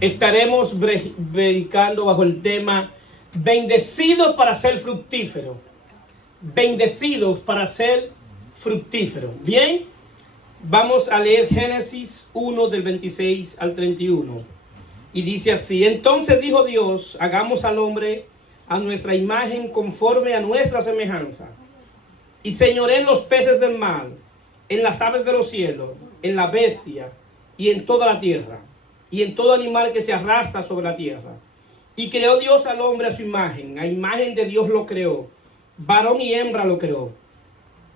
Estaremos predicando bajo el tema bendecidos para ser fructífero. Bendecidos para ser fructífero. Bien, vamos a leer Génesis 1 del 26 al 31. Y dice así: entonces dijo Dios, hagamos al hombre a nuestra imagen conforme a nuestra semejanza. Y señoré en los peces del mar, en las aves de los cielos, en la bestia y en toda la tierra, y en todo animal que se arrastra sobre la tierra. Y creó Dios al hombre a su imagen, a imagen de Dios lo creó, varón y hembra lo creó.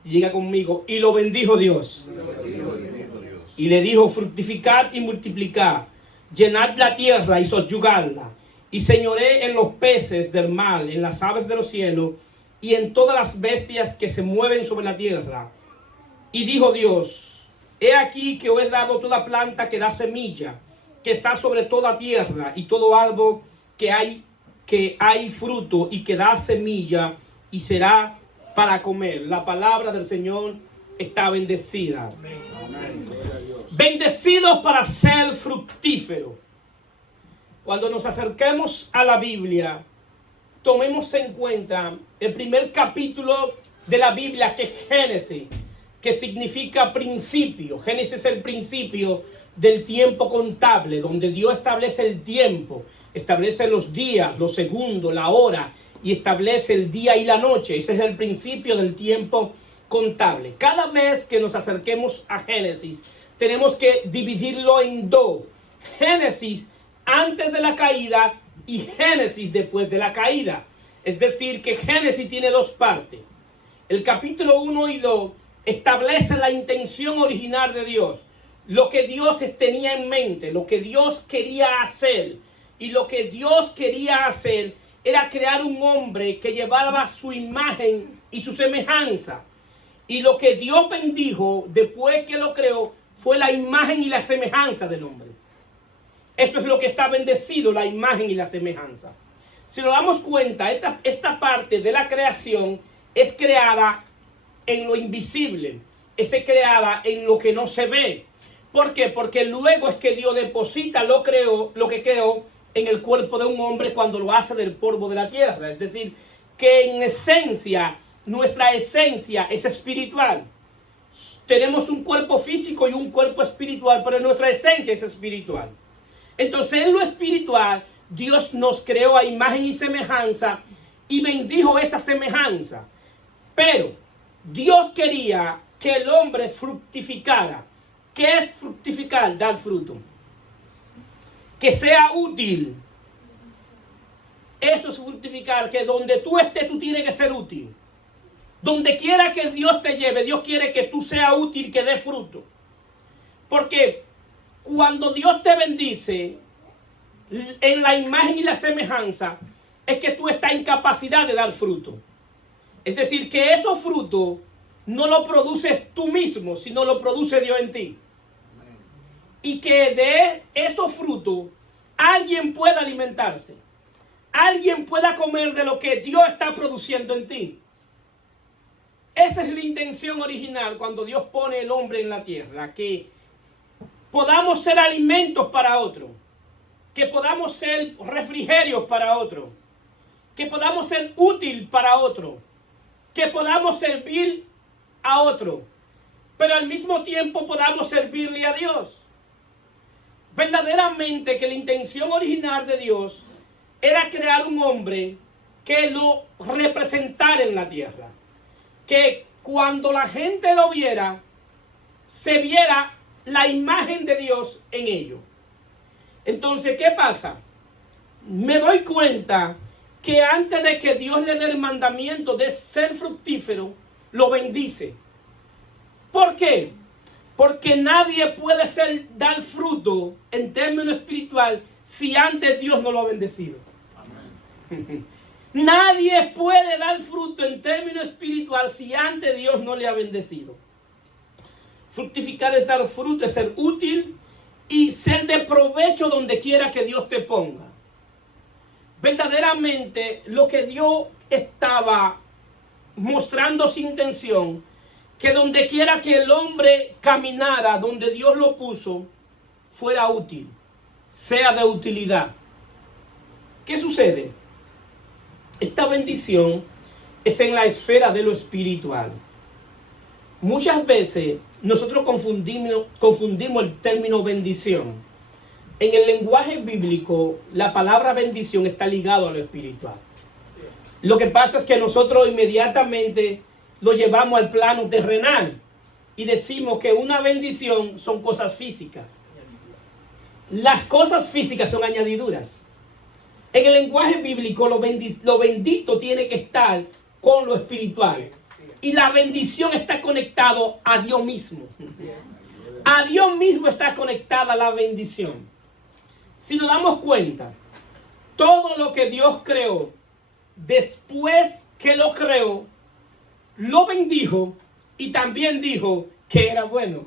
Llega conmigo, y lo bendijo Dios. Y le dijo: fructificad y multiplicad, llenad la tierra y sobyugadla, y señoré en los peces del mar, en las aves de los cielos, y en todas las bestias que se mueven sobre la tierra. Y dijo Dios: he aquí que os he dado toda planta que da semilla, que está sobre toda tierra, y todo árbol que hay fruto y que da semilla, y será para comer. La palabra del Señor está bendecida. Amén. Bendecidos para ser fructífero. Cuando nos acerquemos a la Biblia, tomemos en cuenta el primer capítulo de la Biblia, que es Génesis, que significa principio. Génesis es el principio del tiempo contable, donde Dios establece el tiempo, establece los días, los segundos, la hora, y establece el día y la noche. Ese es el principio del tiempo contable. Cada vez que nos acerquemos a Génesis, tenemos que dividirlo en dos: Génesis antes de la caída y Génesis después de la caída. Es decir, que Génesis tiene dos partes. El capítulo 1 y 2 establece la intención original de Dios, lo que Dios tenía en mente, lo que Dios quería hacer. Y lo que Dios quería hacer era crear un hombre que llevara su imagen y su semejanza. Y lo que Dios bendijo después que lo creó fue la imagen y la semejanza del hombre. Eso es lo que está bendecido, la imagen y la semejanza. Si nos damos cuenta, esta parte de la creación es creada en lo invisible, es creada en lo que no se ve. ¿Por qué? Porque luego es que Dios deposita lo que creó en el cuerpo de un hombre cuando lo hace del polvo de la tierra. Es decir, que en esencia, nuestra esencia es espiritual. Tenemos un cuerpo físico y un cuerpo espiritual, pero nuestra esencia es espiritual. Entonces, en lo espiritual, Dios nos creó a imagen y semejanza y bendijo esa semejanza. Pero Dios quería que el hombre fructificara. ¿Qué es fructificar? Dar fruto. Que sea útil. Eso es fructificar, que donde tú estés, tú tienes que ser útil. Donde quiera que Dios te lleve, Dios quiere que tú seas útil, que dé fruto. Porque cuando Dios te bendice en la imagen y la semejanza, es que tú estás en capacidad de dar fruto. Es decir, que esos frutos no lo produces tú mismo, sino lo produce Dios en ti. Y que de esos frutos alguien pueda alimentarse. Alguien pueda comer de lo que Dios está produciendo en ti. Esa es la intención original cuando Dios pone el hombre en la tierra. Que podamos ser alimentos para otro. Que podamos ser refrigerios para otro. Que podamos ser útil para otro. Que podamos servir a otro. Pero al mismo tiempo podamos servirle a Dios. Verdaderamente que la intención original de Dios era crear un hombre que lo representara en la tierra. Que cuando la gente lo viera, se viera la imagen de Dios en ello. Entonces, ¿qué pasa? Me doy cuenta que antes de que Dios le dé el mandamiento de ser fructífero, lo bendice. ¿Por qué? Porque nadie puede dar fruto en términos espiritual si antes Dios no lo ha bendecido. Amén. Nadie puede dar fruto en términos espiritual si antes Dios no le ha bendecido. Fructificar es dar fruto, es ser útil y ser de provecho donde quiera que Dios te ponga. Verdaderamente lo que Dios estaba mostrando su intención, que donde quiera que el hombre caminara, donde Dios lo puso, fuera útil, sea de utilidad. ¿Qué sucede? Esta bendición es en la esfera de lo espiritual. Muchas veces nosotros confundimos el término bendición. En el lenguaje bíblico, la palabra bendición está ligado a lo espiritual. Lo que pasa es que nosotros inmediatamente lo llevamos al plano terrenal y decimos que una bendición son cosas físicas. Las cosas físicas son añadiduras. En el lenguaje bíblico, lo bendito tiene que estar con lo espiritual. Y la bendición está conectado a Dios mismo. A Dios mismo está conectada la bendición. Si nos damos cuenta, todo lo que Dios creó, después que lo creó, lo bendijo y también dijo que era bueno.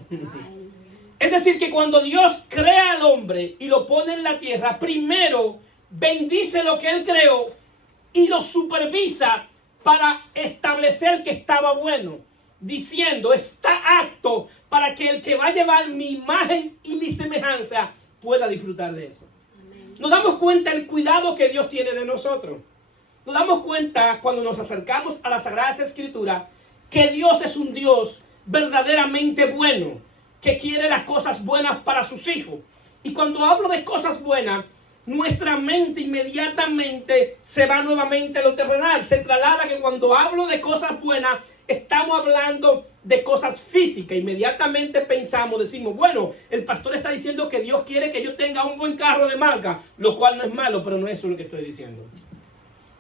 Es decir, que cuando Dios crea al hombre y lo pone en la tierra, primero bendice lo que él creó y lo supervisa para establecer que estaba bueno, diciendo, está apto para que el que va a llevar mi imagen y mi semejanza pueda disfrutar de eso. Nos damos cuenta del cuidado que Dios tiene de nosotros. Nos damos cuenta cuando nos acercamos a las Sagradas Escrituras que Dios es un Dios verdaderamente bueno, que quiere las cosas buenas para sus hijos. Y cuando hablo de cosas buenas, nuestra mente inmediatamente se va nuevamente a lo terrenal. Se traslada que cuando hablo de cosas buenas, estamos hablando de cosas físicas. Inmediatamente pensamos, decimos, bueno, el pastor está diciendo que Dios quiere que yo tenga un buen carro de marca, lo cual no es malo, pero no es eso lo que estoy diciendo.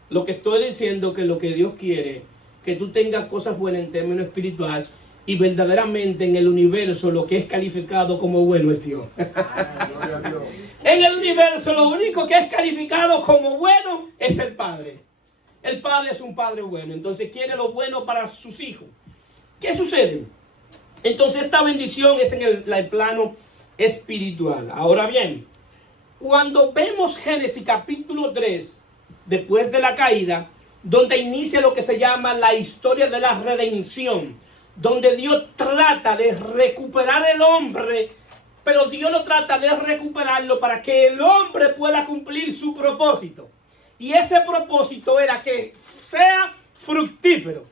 Lo que estoy diciendo es que lo que Dios quiere, que tú tengas cosas buenas en términos espiritual, y verdaderamente en el universo lo que es calificado como bueno es Dios. En el universo lo único que es calificado como bueno es el Padre. El Padre es un Padre bueno, entonces quiere lo bueno para sus hijos. ¿Qué sucede? Entonces esta bendición es en el plano espiritual. Ahora bien, cuando vemos Génesis capítulo 3, después de la caída, donde inicia lo que se llama la historia de la redención, donde Dios trata de recuperar el hombre, pero Dios lo trata de recuperarlo para que el hombre pueda cumplir su propósito. Y ese propósito era que sea fructífero.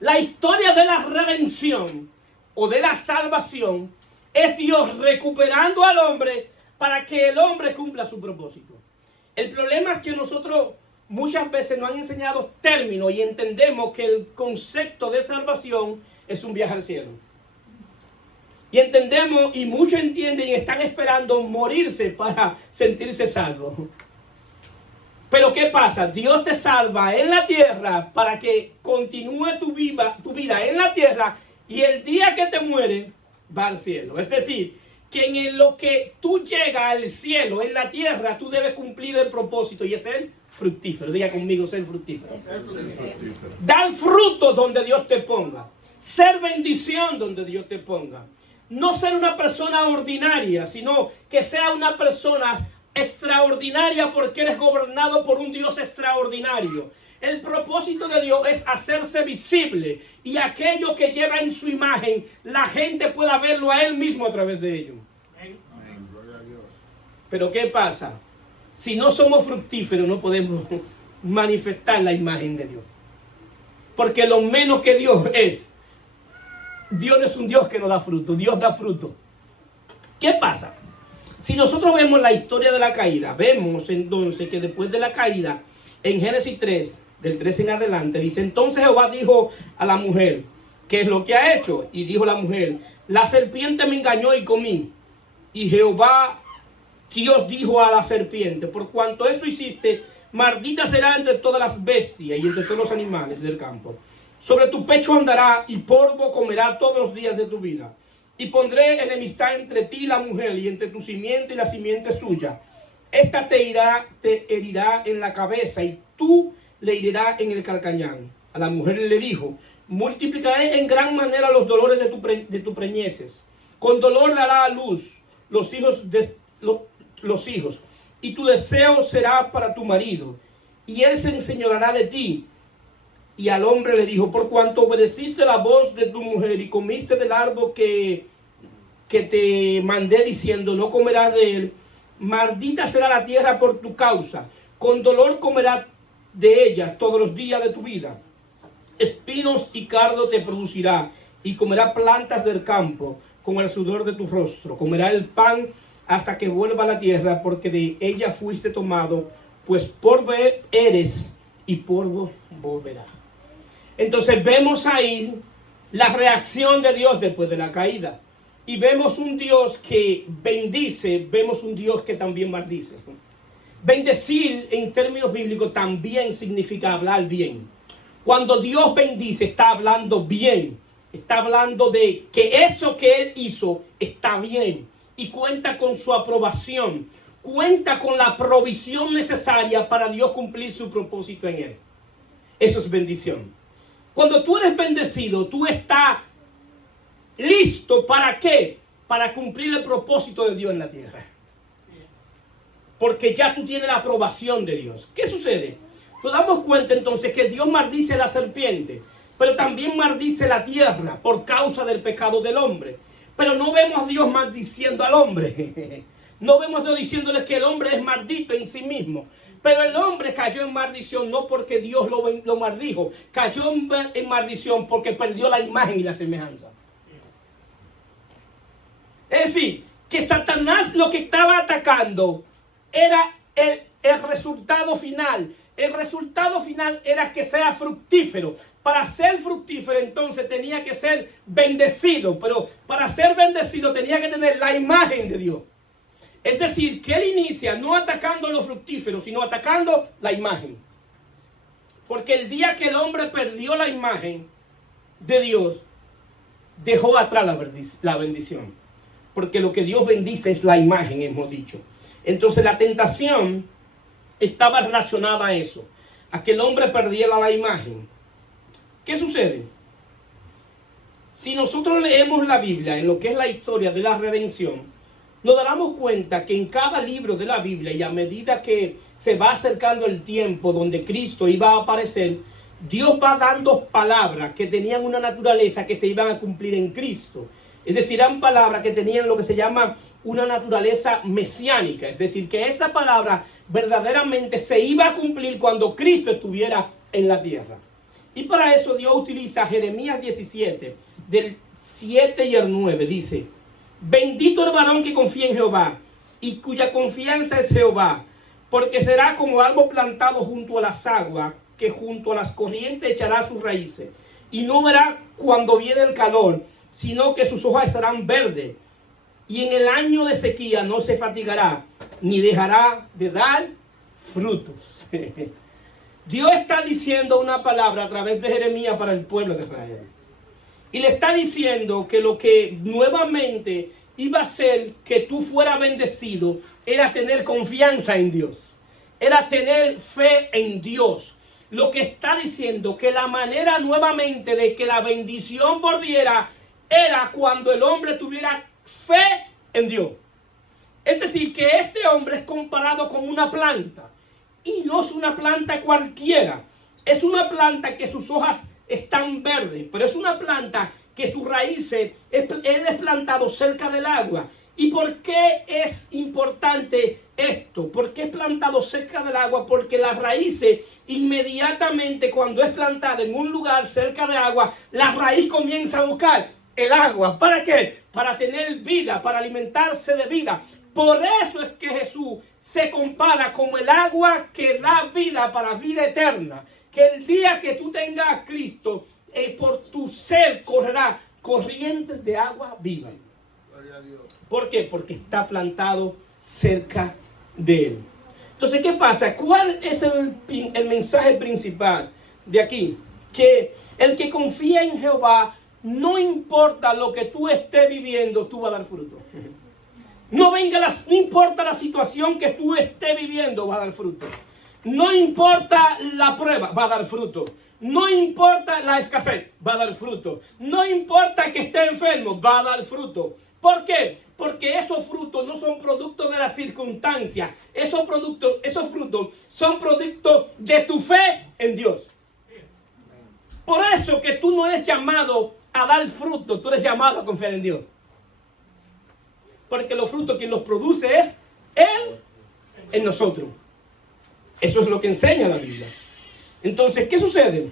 La historia de la redención o de la salvación es Dios recuperando al hombre para que el hombre cumpla su propósito. El problema es que nosotros muchas veces nos han enseñado términos y entendemos que el concepto de salvación es un viaje al cielo. Y entendemos, y muchos entienden y están esperando morirse para sentirse salvos. Pero ¿qué pasa? Dios te salva en la tierra para que continúe tu vida en la tierra, y el día que te mueres va al cielo. Es decir, que en lo que tú llegas al cielo, en la tierra, tú debes cumplir el propósito y es el fructífero. Diga conmigo, ser fructífero. Dar fruto donde Dios te ponga. Ser bendición donde Dios te ponga. No ser una persona ordinaria, sino que sea una persona extraordinaria porque eres gobernado por un Dios extraordinario. El propósito de Dios es hacerse visible y aquello que lleva en su imagen, la gente pueda verlo a Él mismo a través de ello. Amén. Gloria a Dios. Pero ¿qué pasa? Si no somos fructíferos, no podemos manifestar la imagen de Dios. Porque lo menos que Dios no es un Dios que no da fruto, Dios da fruto. ¿Qué pasa? Si nosotros vemos la historia de la caída, vemos entonces que después de la caída, en Génesis 3, del 3 en adelante, dice, entonces Jehová dijo a la mujer, ¿qué es lo que ha hecho? Y dijo la mujer, la serpiente me engañó y comí. Y Jehová Dios dijo a la serpiente, por cuanto esto hiciste, maldita será entre todas las bestias y entre todos los animales del campo. Sobre tu pecho andará y polvo comerá todos los días de tu vida. Y pondré enemistad entre ti y la mujer, y entre tu simiente y la simiente suya. Esta te herirá en la cabeza, y tú le herirás en el calcañar. A la mujer le dijo, multiplicaré en gran manera los dolores de tu preñeces. Con dolor dará a luz los hijos, y tu deseo será para tu marido, y él se enseñoreará de ti. Y al hombre le dijo, por cuanto obedeciste la voz de tu mujer y comiste del árbol que te mandé diciendo, no comerás de él, maldita será la tierra por tu causa, con dolor comerás de ella todos los días de tu vida. Espinos y cardo te producirá, y comerá plantas del campo con el sudor de tu rostro. Comerá el pan hasta que vuelva a la tierra, porque de ella fuiste tomado, pues polvo eres y polvo volverá. Entonces vemos ahí la reacción de Dios después de la caída. Y vemos un Dios que bendice, vemos un Dios que también maldice. Bendecir en términos bíblicos también significa hablar bien. Cuando Dios bendice, está hablando bien. Está hablando de que eso que Él hizo está bien. Y cuenta con su aprobación. Cuenta con la provisión necesaria para Dios cumplir su propósito en Él. Eso es bendición. Cuando tú eres bendecido, tú estás listo. ¿Para qué? Para cumplir el propósito de Dios en la tierra. Porque ya tú tienes la aprobación de Dios. ¿Qué sucede? Nos damos cuenta entonces que Dios maldice a la serpiente, pero también maldice la tierra por causa del pecado del hombre. Pero no vemos a Dios maldiciendo al hombre. No vemos a Dios diciéndole que el hombre es maldito en sí mismo. Pero el hombre cayó en maldición no porque Dios lo maldijo. Cayó en maldición porque perdió la imagen y la semejanza. Es decir, que Satanás lo que estaba atacando era el resultado final. El resultado final era que sea fructífero. Para ser fructífero entonces tenía que ser bendecido. Pero para ser bendecido tenía que tener la imagen de Dios. Es decir, que él inicia no atacando lo fructífero, sino atacando la imagen. Porque el día que el hombre perdió la imagen de Dios, dejó atrás la bendición. Porque lo que Dios bendice es la imagen, hemos dicho. Entonces la tentación estaba relacionada a eso, a que el hombre perdiera la imagen. ¿Qué sucede? Si nosotros leemos la Biblia en lo que es la historia de la redención, nos daremos cuenta que en cada libro de la Biblia, y a medida que se va acercando el tiempo donde Cristo iba a aparecer, Dios va dando palabras que tenían una naturaleza que se iban a cumplir en Cristo. Es decir, eran palabras que tenían lo que se llama una naturaleza mesiánica. Es decir, que esa palabra verdaderamente se iba a cumplir cuando Cristo estuviera en la tierra. Y para eso Dios utiliza Jeremías 17, del 7 y el 9. Dice: bendito el varón que confía en Jehová y cuya confianza es Jehová, porque será como árbol plantado junto a las aguas, que junto a las corrientes echará sus raíces, y no verá cuando viene el calor, sino que sus hojas estarán verdes, y en el año de sequía no se fatigará, ni dejará de dar frutos. Dios está diciendo una palabra a través de Jeremías para el pueblo de Israel. Y le está diciendo que lo que nuevamente iba a hacer que tú fueras bendecido era tener confianza en Dios. Era tener fe en Dios. Lo que está diciendo que la manera nuevamente de que la bendición volviera era cuando el hombre tuviera fe en Dios. Es decir, que este hombre es comparado con una planta. Y no es una planta cualquiera. Es una planta que sus hojas están verdes, pero es una planta que sus raíces, él es plantado cerca del agua. ¿Y por qué es importante esto? ¿Por qué es plantado cerca del agua? Porque las raíces, inmediatamente cuando es plantada en un lugar cerca de agua, la raíz comienza a buscar el agua. ¿Para qué? Para tener vida, para alimentarse de vida. Por eso es que Jesús se compara como el agua que da vida para vida eterna. Que el día que tú tengas a Cristo, por tu ser correrá corrientes de agua viva. Gloria a Dios. ¿Por qué? Porque está plantado cerca de Él. Entonces, ¿qué pasa? ¿Cuál es el mensaje principal de aquí? Que el que confía en Jehová, no importa lo que tú estés viviendo, tú vas a dar fruto. No importa la situación que tú estés viviendo, va a dar fruto. No importa la prueba, va a dar fruto. No importa la escasez, va a dar fruto. No importa que esté enfermo, va a dar fruto. ¿Por qué? Porque esos frutos no son productos de las circunstancias. Esos frutos son productos de tu fe en Dios. Por eso que tú no eres llamado a dar fruto, tú eres llamado a confiar en Dios. Porque los frutos quien los produce es Él en nosotros. Eso es lo que enseña la Biblia. Entonces, ¿qué sucede?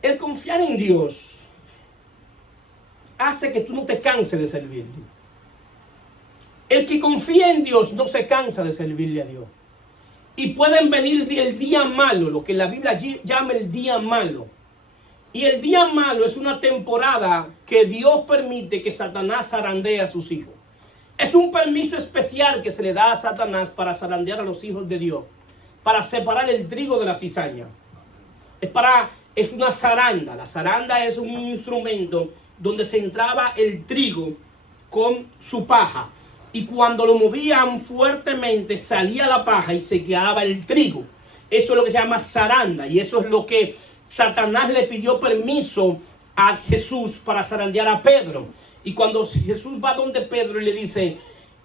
El confiar en Dios hace que tú no te canses de servirle. El que confía en Dios no se cansa de servirle a Dios. Y pueden venir el día malo, lo que la Biblia llama el día malo. Y el día malo es una temporada que Dios permite que Satanás zarandee a sus hijos. Es un permiso especial que se le da a Satanás para zarandear a los hijos de Dios, para separar el trigo de la cizaña. Es una zaranda. La zaranda es un instrumento donde se entraba el trigo con su paja. Y cuando lo movían fuertemente salía la paja y se quedaba el trigo. Eso es lo que se llama zaranda. Y eso es lo que Satanás le pidió permiso a Jesús para zarandear a Pedro. Y cuando Jesús va donde Pedro y le dice: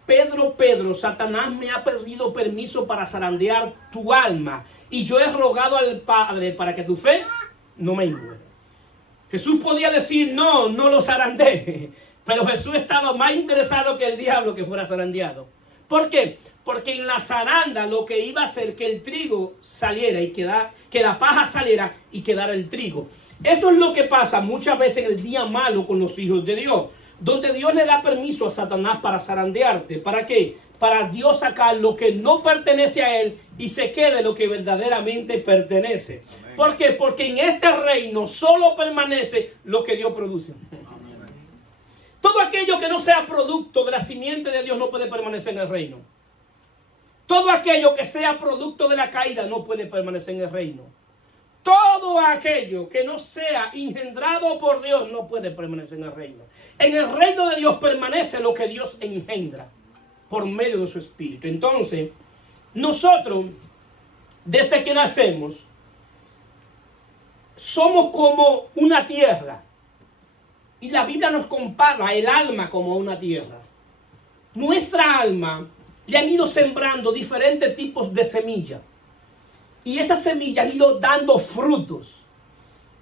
Pedro, Pedro, Satanás me ha pedido permiso para zarandear tu alma. Y yo he rogado al Padre para que tu fe no mengue. Jesús podía decir: no lo zarandee. Pero Jesús estaba más interesado que el diablo que fuera zarandeado. ¿Por qué? Porque en la zaranda lo que iba a hacer que el trigo saliera y que la paja saliera y quedara el trigo. Eso es lo que pasa muchas veces en el día malo con los hijos de Dios, donde Dios le da permiso a Satanás para zarandearte. ¿Para qué? Para Dios sacar lo que no pertenece a Él y se quede lo que verdaderamente pertenece. Amén. ¿Por qué? Porque en este reino solo permanece lo que Dios produce. Todo aquello que no sea producto de la simiente de Dios no puede permanecer en el reino. Todo aquello que sea producto de la caída no puede permanecer en el reino. Todo aquello que no sea engendrado por Dios no puede permanecer en el reino. En el reino de Dios permanece lo que Dios engendra por medio de su Espíritu. Entonces, nosotros, desde que nacemos, somos como una tierra. Y la Biblia nos compara el alma como una tierra. Nuestra alma le han ido sembrando diferentes tipos de semillas. Y esas semillas han ido dando frutos.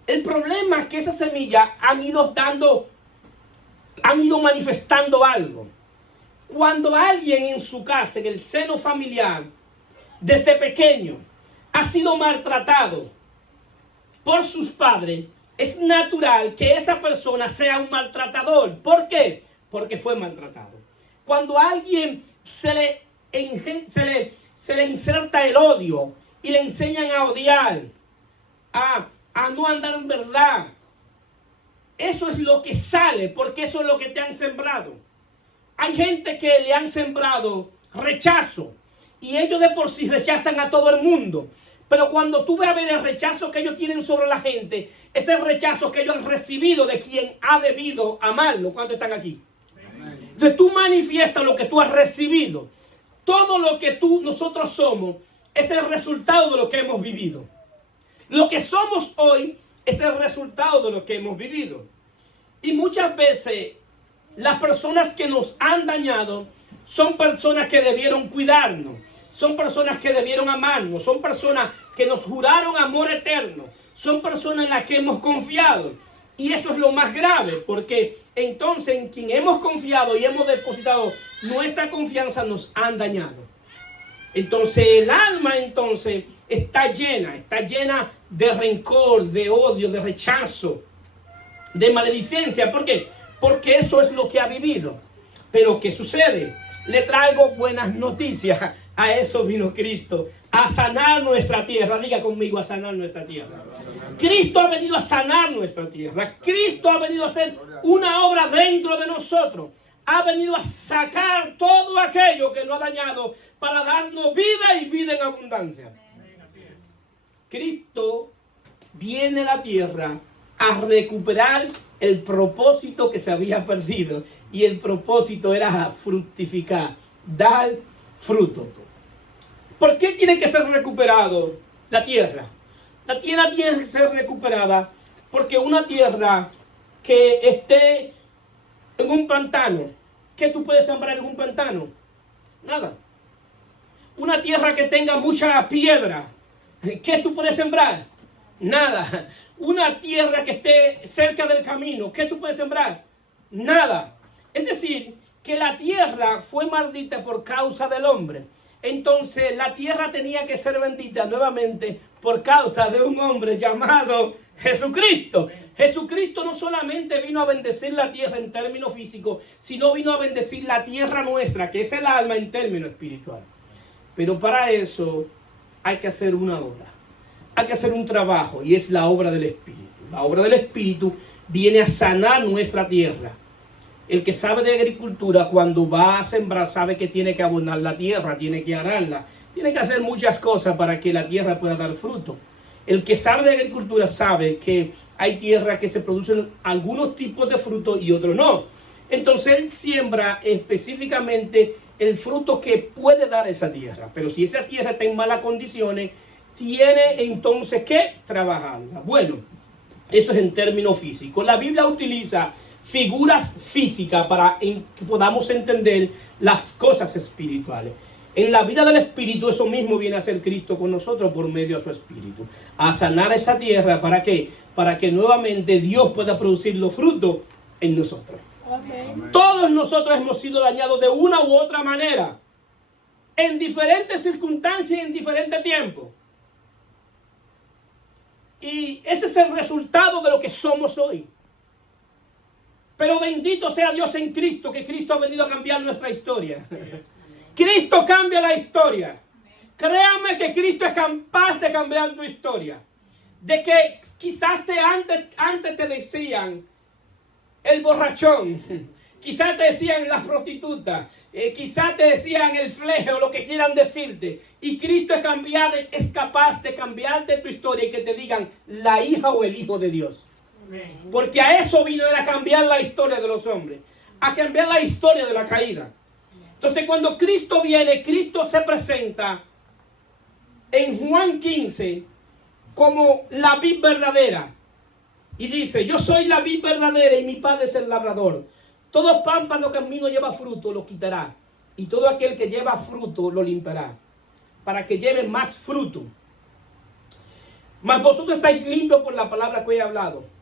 El problema es que esas semillas han ido manifestando algo. Cuando alguien en su casa, en el seno familiar, desde pequeño, ha sido maltratado por sus padres, es natural que esa persona sea un maltratador. ¿Por qué? Porque fue maltratado. Cuando a alguien se le inserta el odio y le enseñan a odiar, a no andar en verdad, eso es lo que sale, porque eso es lo que te han sembrado. Hay gente que le han sembrado rechazo y ellos de por sí rechazan a todo el mundo. Pero cuando tú ves a ver el rechazo que ellos tienen sobre la gente, es el rechazo que ellos han recibido de quien ha debido amarlo. ¿Cuántos están aquí? Entonces tú manifiestas lo que tú has recibido. Todo lo que nosotros somos es el resultado de lo que hemos vivido. Lo que somos hoy es el resultado de lo que hemos vivido. Y muchas veces las personas que nos han dañado son personas que debieron cuidarnos. Son personas que debieron amarnos. Son personas que nos juraron amor eterno. Son personas en las que hemos confiado. Y eso es lo más grave, porque entonces en quien hemos confiado y hemos depositado nuestra confianza nos han dañado. Entonces el alma está llena de rencor, de odio, de rechazo, de maledicencia. ¿Por qué? Porque eso es lo que ha vivido. Pero ¿qué sucede? Le traigo buenas noticias. A eso vino Cristo, a sanar nuestra tierra. Diga conmigo, a sanar nuestra tierra. Cristo ha venido a sanar nuestra tierra. Cristo ha venido a hacer una obra dentro de nosotros. Ha venido a sacar todo aquello que nos ha dañado para darnos vida y vida en abundancia. Cristo viene a la tierra a recuperar el propósito que se había perdido. Y el propósito era fructificar, dar fruto. ¿Por qué tiene que ser recuperado la tierra? La tierra tiene que ser recuperada porque una tierra que esté en un pantano, ¿qué tú puedes sembrar en un pantano? Nada. Una tierra que tenga mucha piedra, ¿qué tú puedes sembrar? Nada. Una tierra que esté cerca del camino, ¿qué tú puedes sembrar? Nada. Es decir, que la tierra fue maldita por causa del hombre. Entonces la tierra tenía que ser bendita nuevamente por causa de un hombre llamado Jesucristo. Jesucristo no solamente vino a bendecir la tierra en términos físicos, sino vino a bendecir la tierra nuestra, que es el alma, en términos espirituales. Pero para eso hay que hacer una obra, hay que hacer un trabajo, y es la obra del Espíritu. La obra del Espíritu viene a sanar nuestra tierra. El que sabe de agricultura, cuando va a sembrar, sabe que tiene que abonar la tierra, tiene que ararla, tiene que hacer muchas cosas para que la tierra pueda dar fruto. El que sabe de agricultura sabe que hay tierras que se producen algunos tipos de frutos y otros no. Entonces él siembra específicamente el fruto que puede dar esa tierra. Pero si esa tierra está en malas condiciones, tiene entonces que trabajarla. Bueno, eso es en términos físicos. La Biblia utiliza figuras físicas para que podamos entender las cosas espirituales. En la vida del Espíritu, eso mismo viene a hacer Cristo con nosotros por medio de su Espíritu. A sanar esa tierra, ¿para qué? Para que nuevamente Dios pueda producir los frutos en nosotros. Okay. Todos nosotros hemos sido dañados de una u otra manera, en diferentes circunstancias y en diferentes tiempos. Y ese es el resultado de lo que somos hoy. Pero bendito sea Dios en Cristo, que Cristo ha venido a cambiar nuestra historia. Cristo cambia la historia. Créame que Cristo es capaz de cambiar tu historia. De que quizás antes te decían el borrachón, quizás te decían las prostitutas, quizás te decían el flejo, lo que quieran decirte. Y Cristo es capaz de cambiarte tu historia y que te digan la hija o el hijo de Dios. Porque a eso vino él, a cambiar la historia de los hombres, a cambiar la historia de la caída. Entonces cuando Cristo viene, Cristo se presenta en Juan 15 como la vid verdadera. Y dice, yo soy la vid verdadera y mi Padre es el labrador. Todo pámpano que en mí no lleva fruto lo quitará, y todo aquel que lleva fruto lo limpiará, para que lleve más fruto. Mas vosotros estáis limpios por la palabra que he hablado.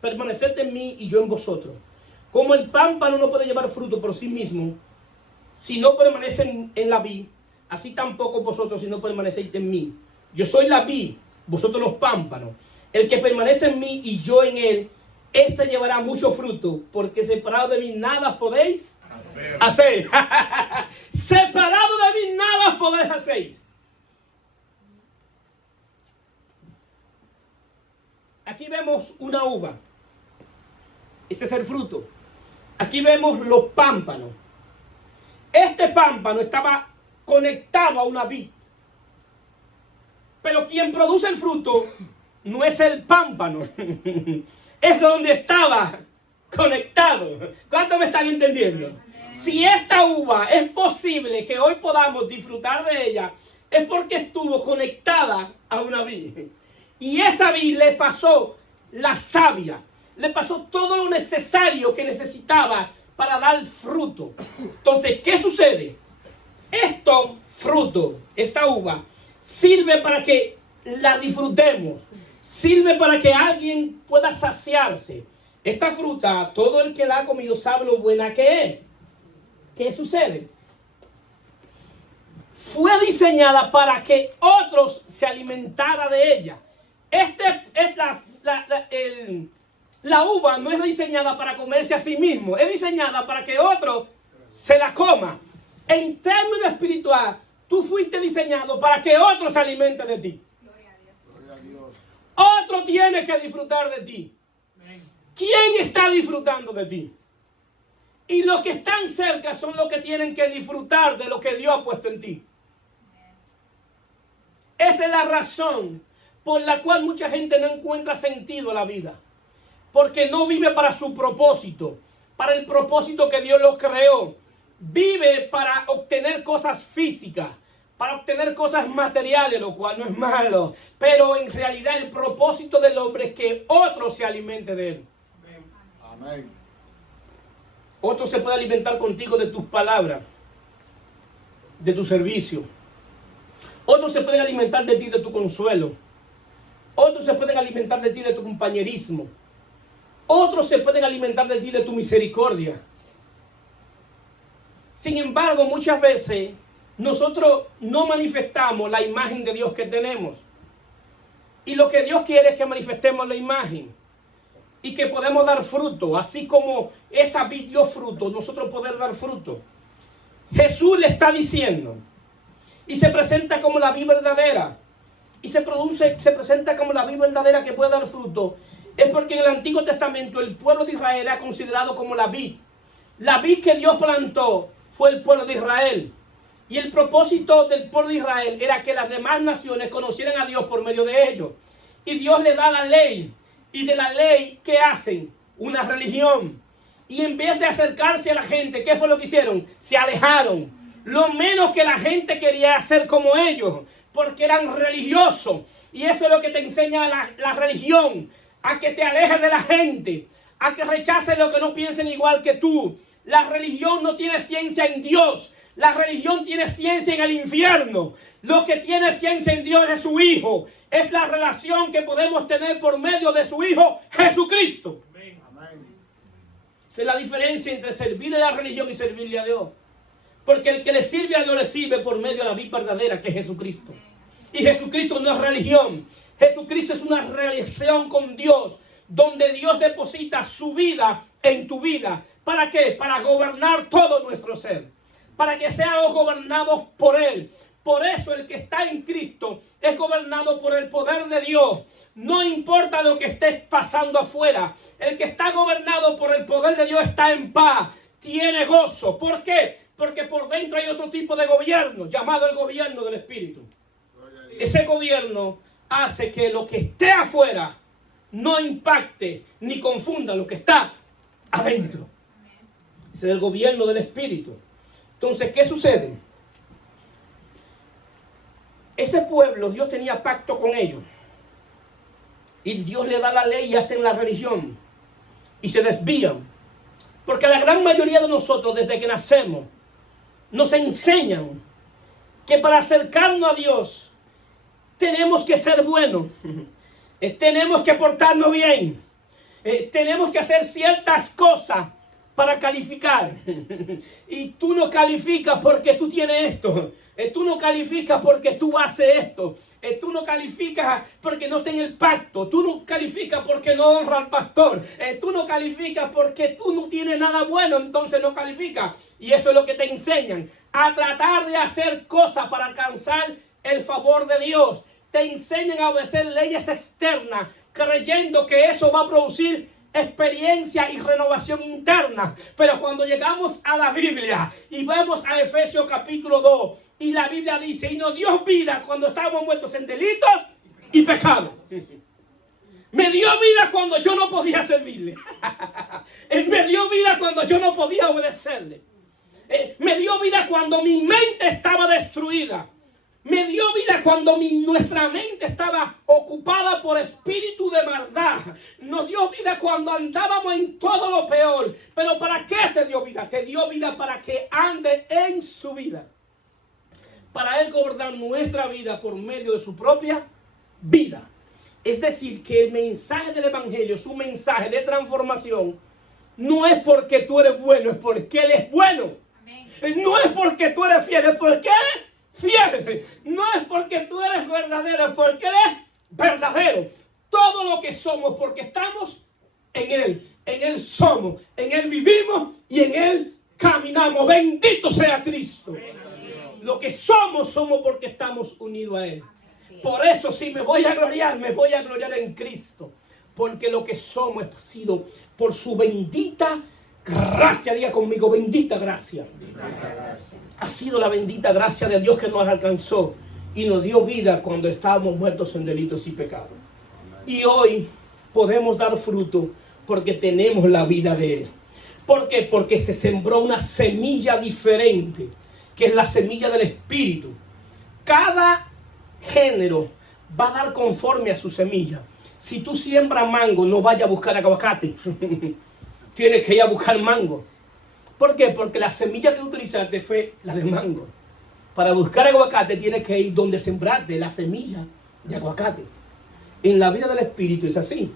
Permaneced en mí y yo en vosotros. Como el pámpano no puede llevar fruto por sí mismo, si no permanecen en la vid, así tampoco vosotros si no permanecéis en mí. Yo soy la vid, vosotros los pámpanos. El que permanece en mí y yo en él, este llevará mucho fruto, porque separado de mí nada podéis hacer. Separado de mí nada podéis hacer. Aquí vemos una uva. Ese es el fruto. Aquí vemos los pámpanos. Este pámpano estaba conectado a una vid. Pero quien produce el fruto no es el pámpano. Es donde estaba conectado. ¿Cuánto me están entendiendo? Si esta uva es posible que hoy podamos disfrutar de ella, es porque estuvo conectada a una vid. Y esa vid le pasó la savia, le pasó todo lo necesario que necesitaba para dar fruto. Entonces, ¿qué sucede? Esto, fruto, esta uva, sirve para que la disfrutemos. Sirve para que alguien pueda saciarse. Esta fruta, todo el que la ha comido sabe lo buena que es. ¿Qué sucede? Fue diseñada para que otros se alimentaran de ella. La uva no es diseñada para comerse a sí mismo, es diseñada para que otro se la coma. En términos espirituales, tú fuiste diseñado para que otro se alimente de ti. Gloria a Dios. Otro tiene que disfrutar de ti. ¿Quién está disfrutando de ti? Y los que están cerca son los que tienen que disfrutar de lo que Dios ha puesto en ti. Esa es la razón por la cual mucha gente no encuentra sentido a la vida. Porque no vive para su propósito, para el propósito que Dios lo creó. Vive para obtener cosas físicas, para obtener cosas materiales, lo cual no es malo. Pero en realidad el propósito del hombre es que otro se alimente de él. Amén. Otro se puede alimentar contigo de tus palabras, de tu servicio. Otros se pueden alimentar de ti, de tu consuelo. Otros se pueden alimentar de ti, de tu compañerismo. Otros se pueden alimentar de ti, de tu misericordia. Sin embargo, muchas veces nosotros no manifestamos la imagen de Dios que tenemos. Y lo que Dios quiere es que manifestemos la imagen y que podemos dar fruto, así como esa vid dio fruto, nosotros poder dar fruto. Jesús le está diciendo y se presenta como la vid verdadera y se presenta como la vid verdadera que puede dar fruto. Es porque en el Antiguo Testamento el pueblo de Israel era considerado como la vid. La vid que Dios plantó fue el pueblo de Israel. Y el propósito del pueblo de Israel era que las demás naciones conocieran a Dios por medio de ellos. Y Dios le da la ley. Y de la ley, ¿qué hacen? Una religión. Y en vez de acercarse a la gente, ¿qué fue lo que hicieron? Se alejaron. Lo menos que la gente quería hacer como ellos, porque eran religiosos. Y eso es lo que te enseña la religión. A que te alejes de la gente. A que rechaces lo que no piensen igual que tú. La religión no tiene ciencia en Dios. La religión tiene ciencia en el infierno. Lo que tiene ciencia en Dios es su Hijo. Es la relación que podemos tener por medio de su Hijo Jesucristo. Amén. Esa es la diferencia entre servirle a la religión y servirle a Dios. Porque el que le sirve a Dios le sirve por medio de la vida verdadera que es Jesucristo. Y Jesucristo no es religión. Jesucristo es una relación con Dios, donde Dios deposita su vida en tu vida. ¿Para qué? Para gobernar todo nuestro ser. Para que seamos gobernados por Él. Por eso el que está en Cristo es gobernado por el poder de Dios. No importa lo que esté pasando afuera. El que está gobernado por el poder de Dios está en paz. Tiene gozo. ¿Por qué? Porque por dentro hay otro tipo de gobierno, llamado el gobierno del Espíritu. Ese gobierno hace que lo que esté afuera no impacte ni confunda lo que está adentro. Ese es el gobierno del Espíritu. Entonces, ¿qué sucede? Ese pueblo, Dios tenía pacto con ellos. Y Dios le da la ley y hacen la religión. Y se desvían. Porque la gran mayoría de nosotros, desde que nacemos, nos enseñan que para acercarnos a Dios, tenemos que ser buenos. Tenemos que portarnos bien. Tenemos que hacer ciertas cosas para calificar. Y tú no calificas porque tú tienes esto. Tú no calificas porque tú haces esto. Tú no calificas porque no está en el pacto. Tú no calificas porque no honra al pastor. Tú no calificas porque tú no tienes nada bueno, entonces no calificas. Y eso es lo que te enseñan. A tratar de hacer cosas para alcanzar el favor de Dios. Te enseñan a obedecer leyes externas, creyendo que eso va a producir experiencia y renovación interna. Pero cuando llegamos a la Biblia y vemos a Efesios capítulo 2 y la Biblia dice: y nos dio vida cuando estábamos muertos en delitos y pecados. Me dio vida cuando yo no podía servirle. Me dio vida cuando yo no podía obedecerle. Me dio vida cuando mi mente estaba destruida. Me dio vida cuando nuestra mente estaba ocupada por espíritu de maldad. Nos dio vida cuando andábamos en todo lo peor. Pero ¿para qué te dio vida? Te dio vida para que ande en su vida. Para Él gobernar nuestra vida por medio de su propia vida. Es decir, que el mensaje del Evangelio es un mensaje de transformación. No es porque tú eres bueno, es porque Él es bueno. Amén. No es porque tú eres fiel, es porque Él es fiel. No es porque tú eres verdadero, es porque Él es verdadero. Todo lo que somos, porque estamos en Él. En Él somos, en Él vivimos y en Él caminamos. Bendito sea Cristo. Lo que somos porque estamos unidos a Él. Por eso, si me voy a gloriar en Cristo. Porque lo que somos ha sido por su bendita gracia. Diga conmigo, bendita gracia. Ha sido la bendita gracia de Dios que nos alcanzó y nos dio vida cuando estábamos muertos en delitos y pecados. Y hoy podemos dar fruto porque tenemos la vida de Él. ¿Por qué? Porque se sembró una semilla diferente, que es la semilla del Espíritu. Cada género va a dar conforme a su semilla. Si tú siembras mango, no vayas a buscar aguacate. Tienes que ir a buscar mango. ¿Por qué? Porque la semilla que utilizaste fue la de mango. Para buscar aguacate tienes que ir donde sembraste la semilla de aguacate. En la vida del Espíritu es así.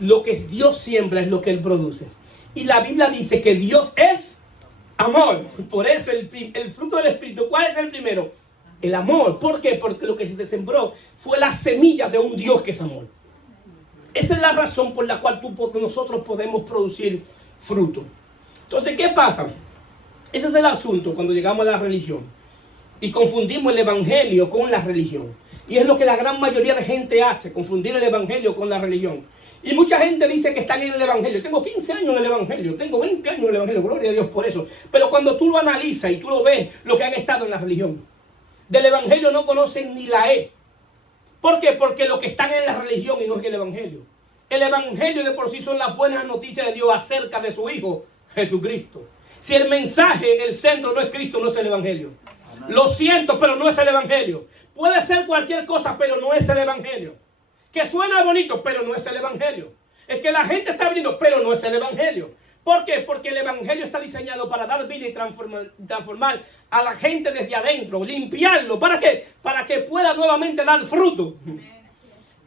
Lo que Dios siembra es lo que Él produce. Y la Biblia dice que Dios es Amor. Por eso el fruto del Espíritu, ¿cuál es el primero? El amor. ¿Por qué? Porque lo que se sembró fue la semilla de un Dios que es amor. Esa es la razón por la cual nosotros podemos producir fruto. Entonces, ¿qué pasa? Ese es el asunto cuando llegamos a la religión. Y confundimos el evangelio con la religión. Y es lo que la gran mayoría de gente hace, confundir el evangelio con la religión. Y mucha gente dice que están en el evangelio. Tengo 15 años en el evangelio, tengo 20 años en el evangelio, gloria a Dios por eso. Pero cuando tú lo analizas y tú lo ves, lo que han estado en la religión, del evangelio no conocen ni la E. ¿Por qué? Porque lo que están en la religión y no es el evangelio. El evangelio de por sí son las buenas noticias de Dios acerca de su Hijo Jesucristo. Si el mensaje, el centro no es Cristo, no es el evangelio. Lo siento, pero no es el evangelio. Puede ser cualquier cosa, pero no es el evangelio. Que suena bonito, pero no es el evangelio. Es que la gente está abriendo, pero no es el evangelio. ¿Por qué? Porque el evangelio está diseñado para dar vida y transformar a la gente desde adentro, limpiarlo. ¿Para qué? Para que pueda nuevamente dar fruto.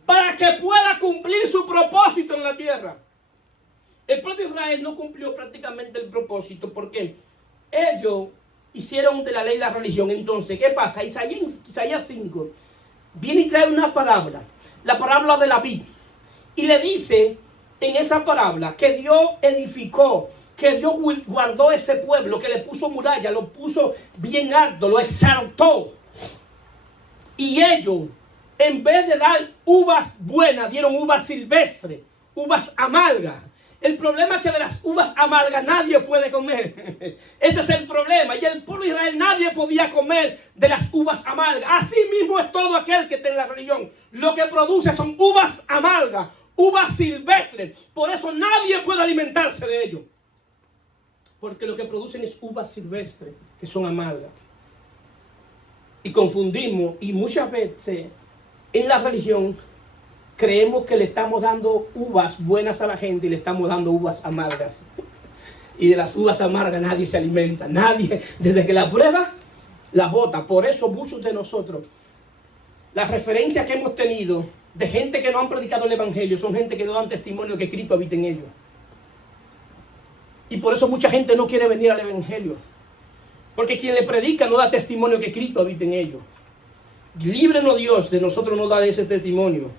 Para que pueda cumplir su propósito en la tierra. El pueblo de Israel no cumplió prácticamente el propósito porque ellos hicieron de la ley la religión. Entonces, ¿qué pasa? Isaías 5 viene y trae una palabra, la palabra de la vid, y le dice en esa palabra que Dios edificó, que Dios guardó ese pueblo, que le puso muralla, lo puso bien alto, lo exaltó. Y ellos, en vez de dar uvas buenas, dieron uvas silvestres, uvas amargas. El problema es que de las uvas amargas nadie puede comer. Ese es el problema. Y el pueblo de Israel nadie podía comer de las uvas amargas. Así mismo es todo aquel que está en la religión. Lo que produce son uvas amargas, uvas silvestres. Por eso nadie puede alimentarse de ello. Porque lo que producen es uvas silvestres, que son amargas. Y confundimos, y muchas veces en la religión creemos que le estamos dando uvas buenas a la gente y le estamos dando uvas amargas. Y de las uvas amargas nadie se alimenta. Nadie, desde que la prueba, la bota. Por eso muchos de nosotros, las referencias que hemos tenido de gente que no han predicado el evangelio, son gente que no dan testimonio que Cristo habita en ellos. Y por eso mucha gente no quiere venir al evangelio. Porque quien le predica no da testimonio que Cristo habita en ellos. Líbrenos Dios de nosotros no dar ese testimonio,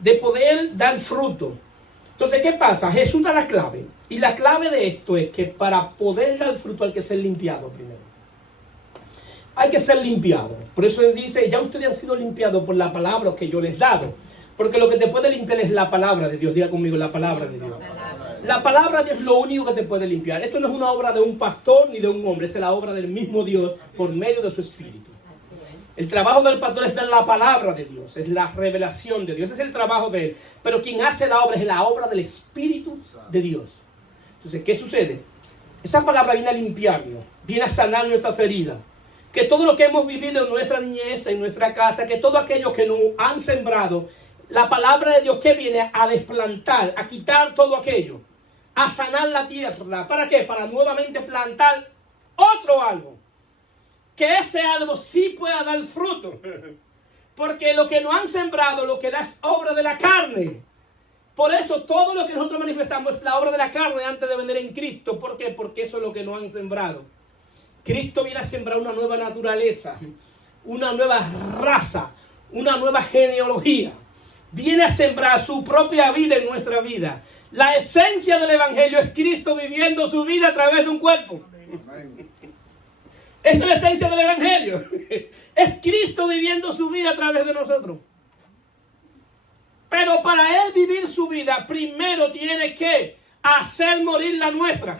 de poder dar fruto. Entonces, ¿qué pasa? Jesús da la clave. Y la clave de esto es que para poder dar fruto hay que ser limpiado primero. Hay que ser limpiado. Por eso él dice, ya ustedes han sido limpiados por la palabra que yo les he dado. Porque lo que te puede limpiar es la palabra de Dios. Diga conmigo, la palabra de Dios. La palabra de Dios es lo único que te puede limpiar. Esto no es una obra de un pastor ni de un hombre. Esta es la obra del mismo Dios por medio de su Espíritu. El trabajo del pastor es dar la palabra de Dios, es la revelación de Dios, ese es el trabajo de él. Pero quien hace la obra es la obra del Espíritu de Dios. Entonces, ¿qué sucede? Esa palabra viene a limpiarnos, viene a sanar nuestras heridas. Que todo lo que hemos vivido en nuestra niñez, en nuestra casa, que todo aquello que nos han sembrado, la palabra de Dios que viene a desplantar, a quitar todo aquello, a sanar la tierra. ¿Para qué? Para nuevamente plantar otro árbol. Que ese árbol sí pueda dar fruto. Porque lo que nos han sembrado, lo que da es obra de la carne. Por eso todo lo que nosotros manifestamos es la obra de la carne antes de venir en Cristo. ¿Por qué? Porque eso es lo que nos han sembrado. Cristo viene a sembrar una nueva naturaleza, una nueva raza, una nueva genealogía. Viene a sembrar su propia vida en nuestra vida. La esencia del evangelio es Cristo viviendo su vida a través de un cuerpo. Esa es la esencia del evangelio. Es Cristo viviendo su vida a través de nosotros. Pero para Él vivir su vida, primero tiene que hacer morir la nuestra.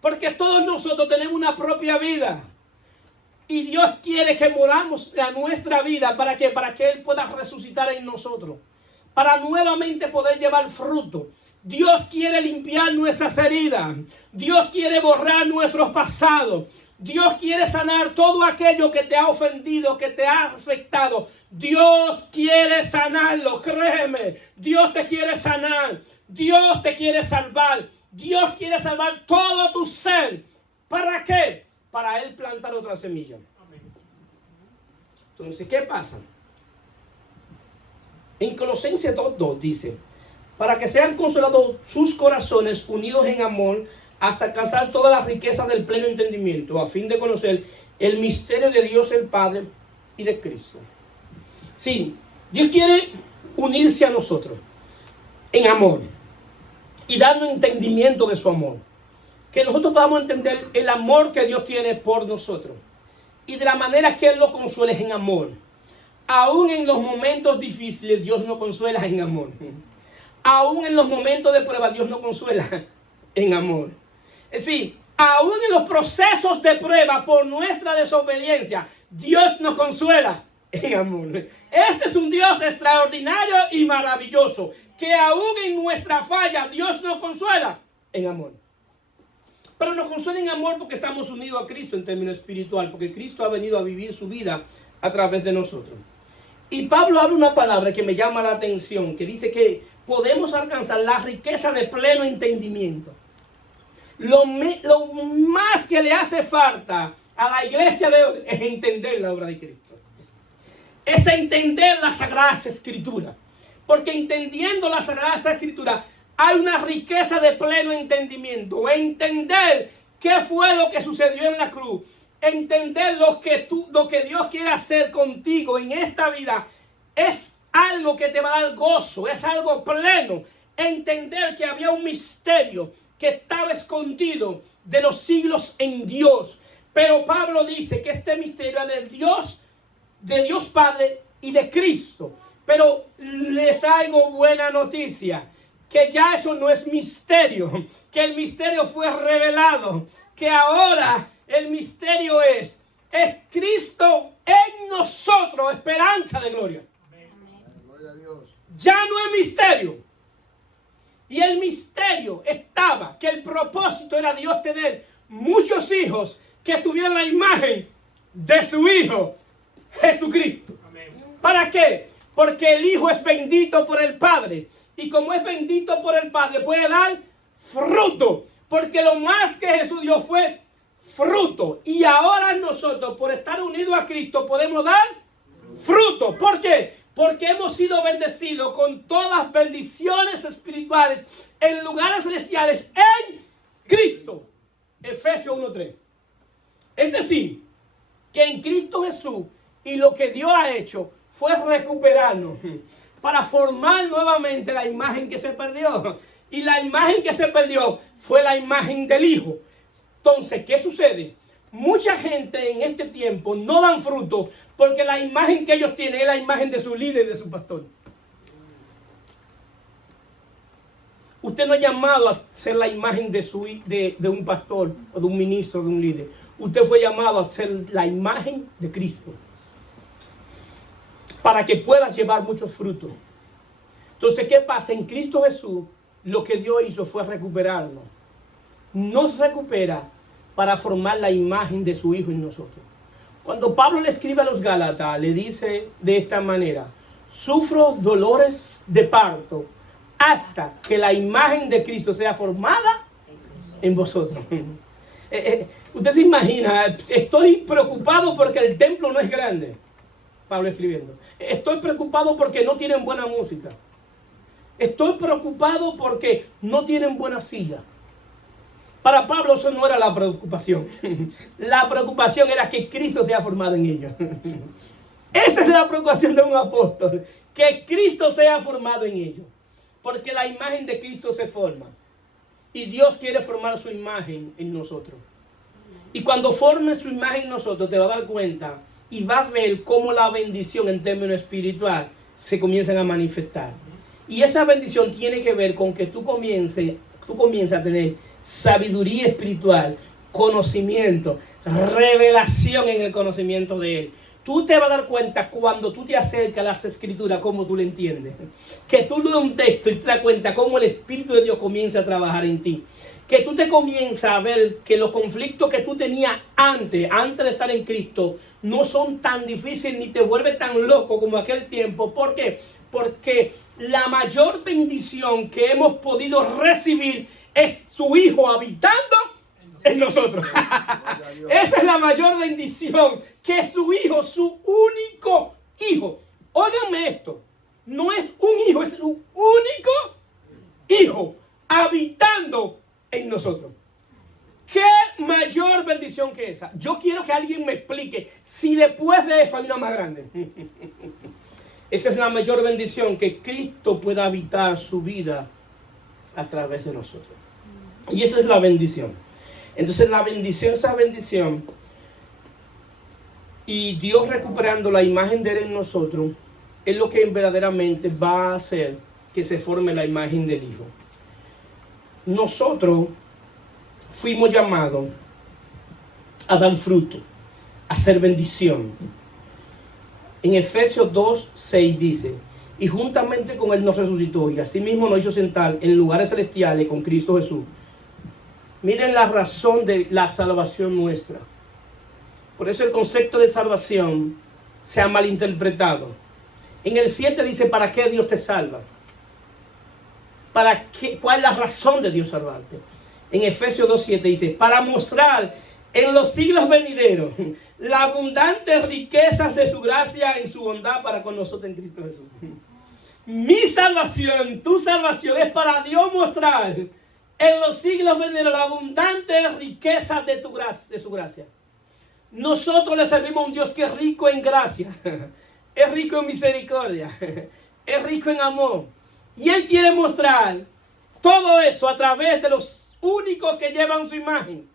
Porque todos nosotros tenemos una propia vida. Y Dios quiere que moramos la nuestra vida. ¿Para qué? Para que Él pueda resucitar en nosotros. Para nuevamente poder llevar fruto. Dios quiere limpiar nuestras heridas. Dios quiere borrar nuestros pasados. Dios quiere sanar todo aquello que te ha ofendido, que te ha afectado. Dios quiere sanarlo, créeme. Dios te quiere sanar. Dios te quiere salvar. Dios quiere salvar todo tu ser. ¿Para qué? Para Él plantar otra semilla. Entonces, ¿qué pasa? En Colosenses 2:2 dice, para que sean consolados sus corazones unidos en amor, hasta alcanzar todas las riquezas del pleno entendimiento, a fin de conocer el misterio de Dios el Padre y de Cristo. Sí, Dios quiere unirse a nosotros en amor y darnos entendimiento de su amor. Que nosotros podamos entender el amor que Dios tiene por nosotros y de la manera que Él lo consuela es en amor. Aún en los momentos difíciles, Dios nos consuela en amor. Aún en los momentos de prueba, Dios nos consuela en amor. Es decir, aún en los procesos de prueba por nuestra desobediencia, Dios nos consuela en amor. Este es un Dios extraordinario y maravilloso, que aún en nuestra falla, Dios nos consuela en amor. Pero nos consuela en amor porque estamos unidos a Cristo en términos espiritual, porque Cristo ha venido a vivir su vida a través de nosotros. Y Pablo habla una palabra que me llama la atención, que dice que podemos alcanzar la riqueza de pleno entendimiento. Lo más que le hace falta a la iglesia de hoy es entender la obra de Cristo. Es entender las Sagradas Escrituras. Porque entendiendo las Sagradas Escrituras hay una riqueza de pleno entendimiento. Entender qué fue lo que sucedió en la cruz. Entender lo que Dios quiere hacer contigo en esta vida es algo que te va a dar gozo, es algo pleno. Entender que había un misterio que estaba escondido de los siglos en Dios. Pero Pablo dice que este misterio es de Dios Padre y de Cristo. Pero les traigo buena noticia, que ya eso no es misterio, que el misterio fue revelado, que ahora el misterio es Cristo en nosotros, esperanza de gloria. Amén. Gloria a Dios. Ya no es misterio. Y el misterio estaba, que el propósito era Dios tener muchos hijos que tuvieran la imagen de su Hijo, Jesucristo. Amén. ¿Para qué? Porque el Hijo es bendito por el Padre. Y como es bendito por el Padre, puede dar fruto. Porque lo más que Jesús dio fue fruto. Y ahora nosotros, por estar unidos a Cristo, podemos dar fruto. ¿Por qué? Porque hemos sido bendecidos con todas bendiciones espirituales en lugares celestiales en Cristo. Efesios 1:3. Es decir, que en Cristo Jesús y lo que Dios ha hecho fue recuperarnos para formar nuevamente la imagen que se perdió. Y la imagen que se perdió fue la imagen del Hijo. Entonces, ¿qué sucede? Mucha gente en este tiempo no dan fruto porque la imagen que ellos tienen es la imagen de su líder y de su pastor. Usted no es llamado a ser la imagen de un pastor o de un ministro, de un líder. Usted fue llamado a ser la imagen de Cristo, para que pueda llevar muchos frutos. Entonces, ¿qué pasa? En Cristo Jesús, lo que Dios hizo fue recuperarnos. Nos recupera para formar la imagen de su Hijo en nosotros. Cuando Pablo le escribe a los Gálatas, le dice de esta manera: sufro dolores de parto hasta que la imagen de Cristo sea formada en vosotros. Usted se imagina, estoy preocupado porque el templo no es grande. Pablo escribiendo. Estoy preocupado porque no tienen buena música. Estoy preocupado porque no tienen buena silla. Para Pablo eso no era la preocupación. La preocupación era que Cristo sea formado en ellos. Esa es la preocupación de un apóstol. Que Cristo sea formado en ellos. Porque la imagen de Cristo se forma. Y Dios quiere formar su imagen en nosotros. Y cuando forme su imagen en nosotros, te vas a dar cuenta y vas a ver cómo la bendición en términos espiritual se comienzan a manifestar. Y esa bendición tiene que ver con que tú comiences a tener sabiduría espiritual, conocimiento, revelación en el conocimiento de Él. Tú te vas a dar cuenta cuando tú te acercas a las Escrituras, cómo tú le entiendes. Que tú lees un texto y te das cuenta cómo el Espíritu de Dios comienza a trabajar en ti. Que tú te comienzas a ver que los conflictos que tú tenías antes de estar en Cristo, no son tan difíciles ni te vuelve tan loco como aquel tiempo. ¿Por qué? Porque la mayor bendición que hemos podido recibir es su Hijo habitando en nosotros. Esa es la mayor bendición, que su Hijo, su único Hijo. Óiganme esto, no es un hijo, es su único Hijo habitando en nosotros. riqueza. Yo quiero que alguien me explique si después de eso hay una más grande. Esa es la mayor bendición, que Cristo pueda habitar su vida a través de nosotros. Y esa es la bendición. Entonces la bendición, esa bendición, y Dios recuperando la imagen de Él en nosotros, es lo que verdaderamente va a hacer que se forme la imagen del Hijo. Nosotros fuimos llamados a dar fruto, a hacer bendición. En Efesios 2:6 dice: y juntamente con Él nos resucitó, y asimismo nos hizo sentar en lugares celestiales con Cristo Jesús. Miren la razón de la salvación nuestra. Por eso el concepto de salvación se ha malinterpretado. En el 7 dice: ¿para qué Dios te salva? ¿Para qué? ¿Cuál es la razón de Dios salvarte? En Efesios 2:7 dice: para mostrar en los siglos venideros las abundantes riquezas de su gracia en su bondad para con nosotros en Cristo Jesús. Mi salvación, tu salvación, es para Dios mostrar en los siglos venideros las abundantes riquezas de su gracia. Nosotros le servimos a un Dios que es rico en gracia, es rico en misericordia, es rico en amor. Y Él quiere mostrar todo eso a través de los únicos que llevan su imagen.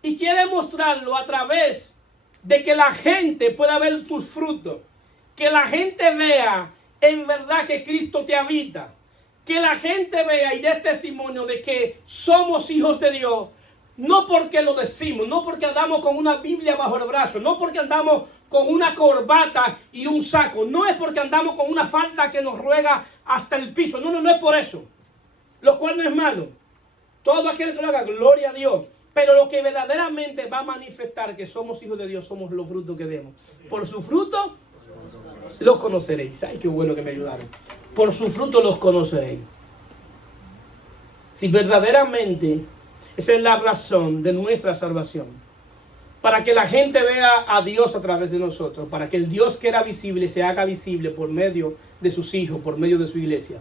Y quiere mostrarlo a través de que la gente pueda ver tus frutos. Que la gente vea en verdad que Cristo te habita. Que la gente vea y dé testimonio de que somos hijos de Dios. No porque lo decimos, no porque andamos con una Biblia bajo el brazo, no porque andamos con una corbata y un saco, no es porque andamos con una falda que nos ruega hasta el piso. No es por eso. Lo cual no es malo. Todo aquel que lo haga, gloria a Dios. Pero lo que verdaderamente va a manifestar que somos hijos de Dios, somos los frutos que demos. Por su fruto los conoceréis. Ay, qué bueno que me ayudaron. Por su fruto los conoceréis. Si verdaderamente esa es la razón de nuestra salvación. Para que la gente vea a Dios a través de nosotros. Para que el Dios que era visible se haga visible por medio de sus hijos, por medio de su iglesia.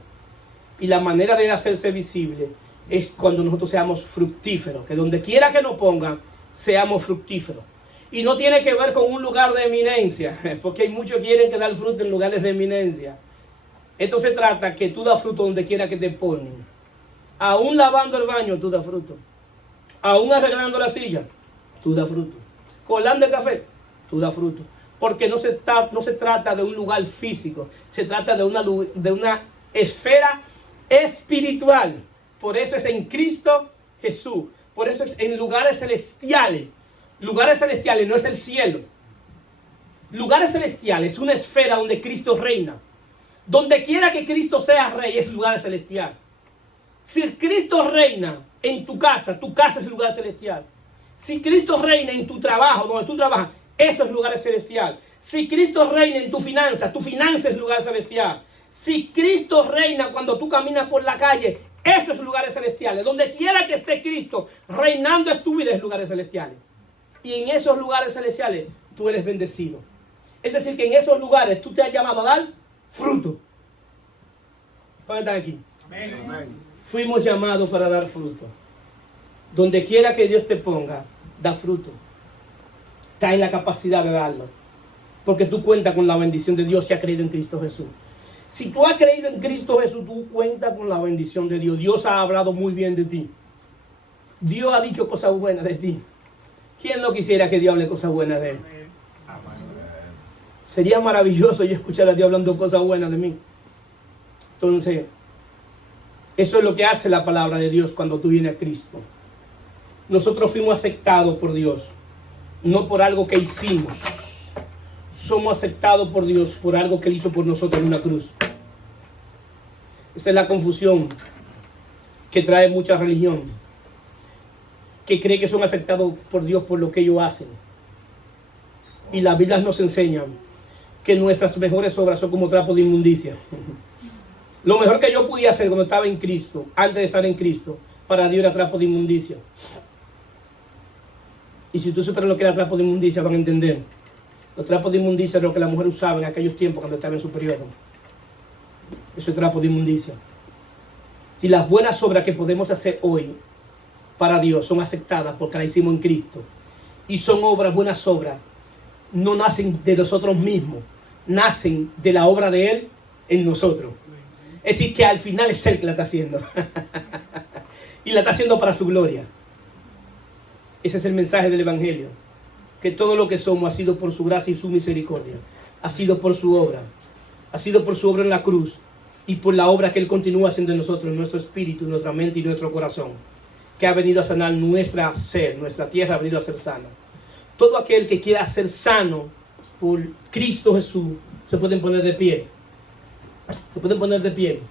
Y la manera de hacerse visible es cuando nosotros seamos fructíferos. Que donde quiera que nos pongan, seamos fructíferos. Y no tiene que ver con un lugar de eminencia. Porque hay muchos que quieren que dar fruto en lugares de eminencia. Esto se trata que tú das fruto donde quiera que te ponen. Aún lavando el baño, tú das fruto. Aún arreglando la silla, tú das fruto. Colando el café, tú das fruto. Porque no se trata de un lugar físico, se trata de una esfera espiritual. Por eso es en Cristo Jesús. Por eso es en lugares celestiales. Lugares celestiales no es el cielo. Lugares celestiales es una esfera donde Cristo reina. Donde quiera que Cristo sea rey es lugar celestial. Si Cristo reina en tu casa es lugar celestial. Si Cristo reina en tu trabajo, donde tú trabajas, eso es lugar celestial. Si Cristo reina en tu finanza es lugar celestial. Si Cristo reina cuando tú caminas por la calle, eso es lugares celestiales. Donde quiera que esté Cristo reinando en tu vida es lugares celestiales. Y en esos lugares celestiales tú eres bendecido. Es decir, que en esos lugares tú te has llamado a dar fruto. ¿Cuántos están aquí? Amén. Fuimos llamados para dar fruto. Donde quiera que Dios te ponga, da fruto. Está en la capacidad de darlo. Porque tú cuentas con la bendición de Dios si has creído en Cristo Jesús. Si tú has creído en Cristo Jesús, tú cuentas con la bendición de Dios. Dios ha hablado muy bien de ti. Dios ha dicho cosas buenas de ti. ¿Quién no quisiera que Dios hable cosas buenas de él? Amén. Sería maravilloso yo escuchar a Dios hablando cosas buenas de mí. Entonces, eso es lo que hace la palabra de Dios cuando tú vienes a Cristo. Nosotros fuimos aceptados por Dios, no por algo que hicimos. Somos aceptados por Dios por algo que Él hizo por nosotros en una cruz. Esa es la confusión que trae mucha religión, que cree que son aceptados por Dios por lo que ellos hacen. Y la Biblia nos enseña que nuestras mejores obras son como trapos de inmundicia. Lo mejor que yo podía hacer cuando estaba en Cristo, antes de estar en Cristo, para Dios era trapo de inmundicia. Y si tú superas lo que era trapo de inmundicia, van a entender. Los trapos de inmundicia es lo que la mujer usaba en aquellos tiempos cuando estaba en su periodo. Eso es trapo de inmundicia. Si las buenas obras que podemos hacer hoy para Dios son aceptadas porque las hicimos en Cristo, y son obras, buenas obras, no nacen de nosotros mismos, nacen de la obra de Él en nosotros. Es decir, que al final es Él que la está haciendo. Y la está haciendo para su gloria. Ese es el mensaje del Evangelio. Que todo lo que somos ha sido por su gracia y su misericordia. Ha sido por su obra. Ha sido por su obra en la cruz. Y por la obra que Él continúa haciendo en nosotros, en nuestro espíritu, nuestra mente y nuestro corazón. Que ha venido a sanar nuestra ser, nuestra tierra ha venido a ser sana. Todo aquel que quiera ser sano por Cristo Jesús, se pueden poner de pie. Se pueden poner de pie.